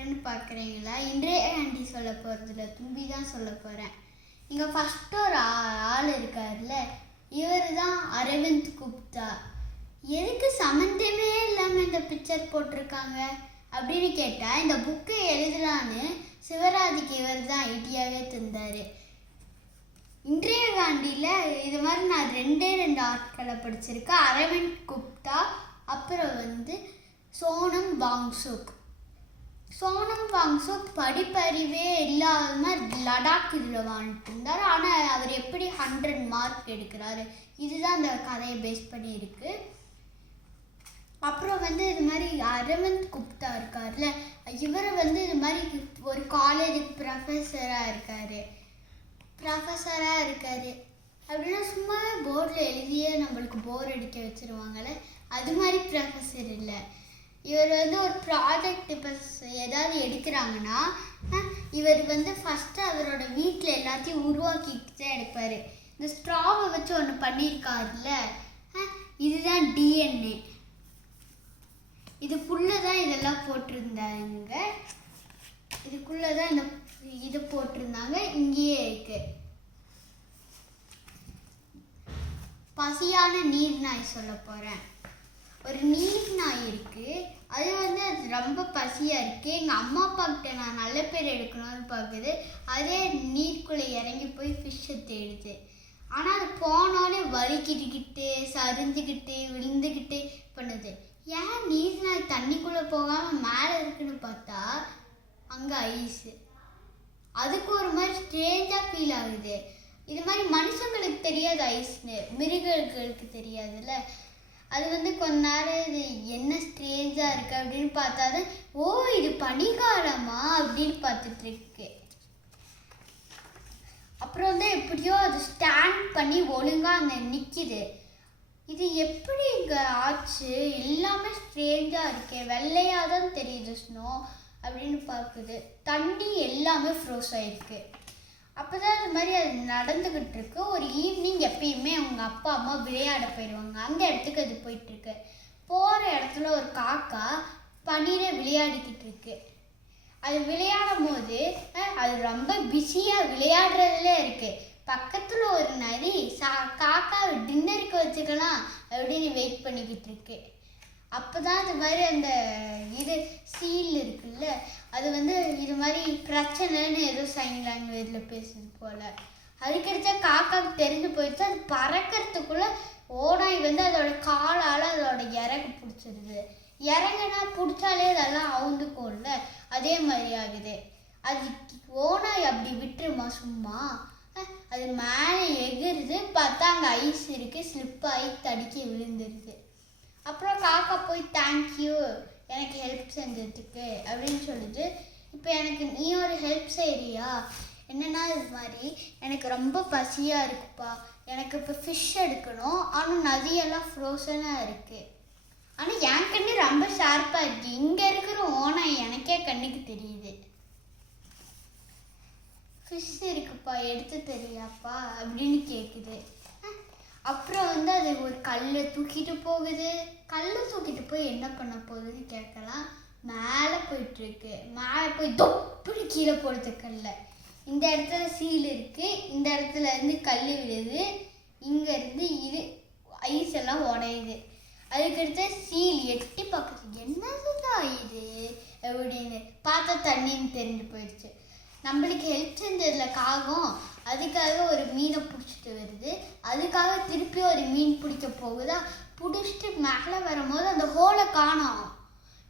போகிறேன்னு பார்க்குறீங்களா? இன்றைய ஆண்டி சொல்ல போகிறதில்ல, தும்பி தான் சொல்ல போகிறேன். இங்கே ஃபஸ்ட்டு ஒரு ஆள் இருக்கார்ல, இவர் தான் அரவிந்த் குப்தா. எதுக்கு சம்மந்தமே இல்லாமல் இந்த பிக்சர் போட்டிருக்காங்க அப்படின்னு கேட்டால், இந்த புக்கை எழுதலான்னு சிவராஜுக்கு இவர் தான் ஐடியாவே தந்தார். இன்றைய காண்டியில் இது மாதிரி நான் ரெண்டு ஆட்களை படிச்சிருக்கேன். அரவிந்த் குப்தா, அப்புறம் சோனம் வாங்சுக். சோனம் வாங்சுக் படிப்பறிவே இல்லாத மாதிரி லடாக் இதில் வாழ்ந்துட்டு இருந்தார். ஆனால் அவர் எப்படி 100 மார்க் எடுக்கிறாரு, இதுதான் அந்த கதையை பேஸ் பண்ணி இருக்கு. அப்புறம் இது மாதிரி அரவிந்த் குப்தா இருக்கார்ல, இவர் இது மாதிரி ஒரு காலேஜுக்கு ப்ரொஃபஸராக இருக்கார். அப்படின்னா சும்மாவே போர்டில் எழுதியே நம்மளுக்கு போர் அடிக்க வச்சுருவாங்கள்ல, அது மாதிரி ப்ரொஃபஸர் இல்லை. இவர் ஒரு ப்ராஜெக்ட் இப்போ ஏதாவது எடுக்கிறாங்கன்னா, இவர் ஃபஸ்ட்டு அவரோட வீட்டில் எல்லாத்தையும் உருவாக்கிட்டு தான் எடுப்பார். இந்த ஸ்ட்ராவை வச்சு ஒன்று பண்ணியிருக்காருல்ல, இதுதான் டிஎன்ஏ. இதுக்குள்ளே தான் இதெல்லாம் போட்டிருந்தாங்க. இதுக்குள்ளே தான் இது போட்டிருந்தாங்க. இங்கேயே இருக்கு. பசியான நீர் நாய் சொல்ல போகிறேன். ஒரு நீர் நாய் இருக்குது. அது அது ரொம்ப பசியாக இருக்குது. எங்கள் அம்மா அப்பாக்கிட்ட நான் நல்ல பேர் எடுக்கணும்னு பார்க்குது. அதே நீருக்குள்ளே இறங்கி போய் ஃபிஷ்ஷை தேடுது. ஆனால் அது போனாலே வலிக்கிட்டுக்கிட்டு சரிஞ்சுக்கிட்டு விழுந்துக்கிட்டு பண்ணுது. ஏன் நீர் நாய் தண்ணிக்குள்ளே போகாமல் மேலே இருக்குன்னு பார்த்தா அங்கே ஐஸு. அதுக்கு ஒரு மாதிரி ஸ்ட்ரேஞ்சாக ஃபீல் ஆகுது. இது மாதிரி மனுஷங்களுக்கு தெரியாது ஐஸ்னு, மிருகங்களுக்கு தெரியாதுல்ல. அது கொஞ்ச நேரம் இது என்ன ஸ்ட்ரேஞ்சாக இருக்குது அப்படின்னு பார்த்தாதான், ஓ இது பனிக்காலமா அப்படின்னு பார்த்துட்ருக்கு. அப்புறம் எப்படியோ அது ஸ்டாண்ட் பண்ணி ஒழுங்காக அங்கே நிற்கிது. இது எப்படி இங்கே ஆச்சு, எல்லாமே ஸ்ட்ரேஞ்சாக இருக்கே, வெள்ளையாக தான் தெரியுது ஸ்னோ அப்படின்னு பார்க்குது. தண்ணி எல்லாமே ஃப்ரோஸ் ஆகிருக்கு. அப்போ தான் அது மாதிரி அது நடந்துக்கிட்டு இருக்கு. ஒரு ஈவினிங் எப்பயுமே அவங்க அப்பா அம்மா விளையாட போயிடுவாங்க. அந்த இடத்துக்கு அது போயிட்டுருக்கு. போகிற இடத்துல ஒரு காக்கா பனியில் விளையாடிக்கிட்டு இருக்கு. அது விளையாடும் போது அது ரொம்ப பிஸியாக விளையாடுறதுல இருக்குது. பக்கத்தில் ஒரு நரி காக்காவை டின்னருக்கு வச்சுக்கலாம் அப்படின்னு வெயிட் பண்ணிக்கிட்டு இருக்கு. அப்போ தான் இது மாதிரி அந்த இது சீல் இருக்குல்ல, அது இது மாதிரி பிரச்சனைன்னு ஏதோ சைன் லாங்குவேஜில் பேசுது போல். அதுக்கடுத்த காக்காவுக்கு தெரிஞ்சு போயிடுச்சு. அது பறக்கிறதுக்குள்ளே ஓடாய் அதோட காலால் அதோட இறகு பிடிச்சிருது. இறங்குனா பிடிச்சாலே அதெல்லாம் அவுந்துக்கும்ல, அதே மாதிரி ஆகுது. அது ஓனாய் அப்படி விட்டுருமா சும்மா? அது மேலே எகிருது. பார்த்தா அங்கே ஐஸ் இருக்குது, ஸ்லிப் ஆகி தடுக்கி விழுந்துருது. அப்புறம் காக்கா போய் தேங்க்யூ எனக்கு ஹெல்ப் செஞ்சதுக்கு அப்படின்னு சொல்லுது. இப்போ எனக்கு நீ ஒரு ஹெல்ப் செய்கிறியா? என்னென்னா இது மாதிரி எனக்கு ரொம்ப பசியாக இருக்குப்பா, எனக்கு இப்போ ஃபிஷ் எடுக்கணும். ஆனால் நதியெல்லாம் ஃப்ரோசனாக இருக்குது. ஆனால் என் கண்ணு ரொம்ப ஷார்ப்பாக இருக்குது. இங்கே இருக்கிற ஓனாய் எனக்கே கண்ணுக்கு தெரியுது. ஃபிஷ் இருக்குப்பா, எடுத்து தெரியாப்பா அப்படின்னு கேட்குது. அப்புறம் அது ஒரு கல்லை தூக்கிட்டு போகுது. கல்லை தூக்கிட்டு போய் என்ன பண்ண போகுதுன்னு கேட்கலாம். மேலே போயிட்டுருக்கு. மேலே போய் தொப்புன்னு கீழே போடுறது கல்லை. இந்த இடத்துல சீல் இருக்குது, இந்த இடத்துல கல் விழுது, இங்கேருந்து இது ஐஸ் எல்லாம் உடையுது. அதுக்கடுத்து சீல் எட்டி பார்க்குது, என்னதுதான் இது அப்படின்னு பார்த்தா தண்ணின்னு தெரிஞ்சு போயிடுச்சு. நம்மளுக்கு ஹெல்ப் செஞ்சதில் காகம் அதுக்காக ஒரு மீனை பிடிச்சிட்டு வருது. அதுக்காக திருப்பி ஒரு மீன் பிடிக்க போகுதா. பிடிச்சிட்டு மேலே வரும்போது அந்த ஹோலை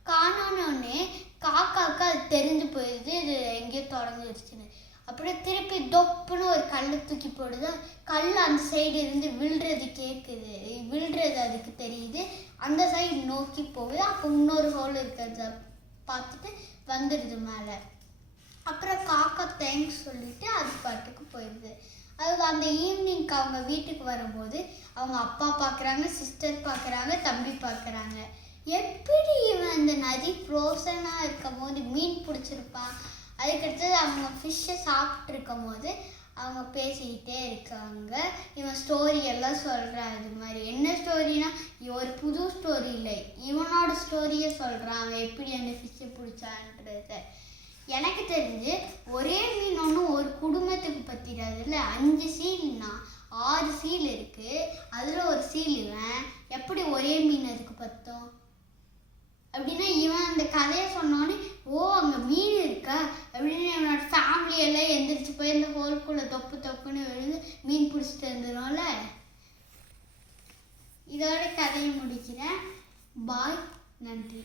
காணோன்னே காக்காவுக்கு அது தெரிஞ்சு போயிடுது, இது எங்கேயோ தொடங்கிடுச்சுன்னு. அப்படியே திருப்பி தொப்புன்னு ஒரு கல்லை தூக்கி போடுதா. கல் அந்த சைடு இருந்து விழுறது கேட்குது, விழுறது அதுக்கு தெரியுது. அந்த சைடு நோக்கி போகுது. அப்போ இன்னொரு ஹோல் இருக்கிறத பார்த்துட்டு வந்துடுது மேலே. அப்புறம் காக்கா தேங்க்ஸ் சொல்லிட்டு அது பாட்டுக்கு போயிடுது. அது அந்த ஈவினிங்க்கு அவங்க வீட்டுக்கு வரும்போது அவங்க அப்பா பார்க்குறாங்க, சிஸ்டர் பார்க்குறாங்க, தம்பி பார்க்குறாங்க. எப்படி இவன் அந்த நதி ஃப்ரோசனாக இருக்கும் போது மீன் பிடிச்சிருப்பான்? அதுக்கடுத்தது அவங்க ஃபிஷ்ஷை சாப்பிட்ருக்கும் போது அவங்க பேசிக்கிட்டே இருக்காங்க. இவன் ஸ்டோரி எல்லாம் சொல்கிறான். இது மாதிரி என்ன ஸ்டோரினா, ஒரு புது ஸ்டோரி இல்லை, இவனோட ஸ்டோரியை சொல்கிறான், அவன் எப்படி அந்த ஃபிஷ்ஷை பிடிச்சான்றத. எனக்கு தெரிஞ்சு ஒரே மீன் ஒன்றும் ஒரு குடும்பத்துக்கு பற்றிடாதுல்ல. 5 சீல்னா 6 சீல் இருக்குது, அதில் ஒரு சீல் இவன். எப்படி ஒரே மீன் அதுக்கு பற்றும்? அப்படின்னா இவன் அந்த கதையை சொன்னோன்னே, ஓ அங்கே மீன் இருக்கா அப்படின்னு என்னோட ஃபேமிலியெல்லாம் எந்திரிச்சு போய் அந்த ஹோல்குள்ளே தொப்புன்னு விழுந்து மீன் பிடிச்சிட்டு வந்துடும்ல. இதோட கதையை முடிக்கிறேன். பாய், நன்றி.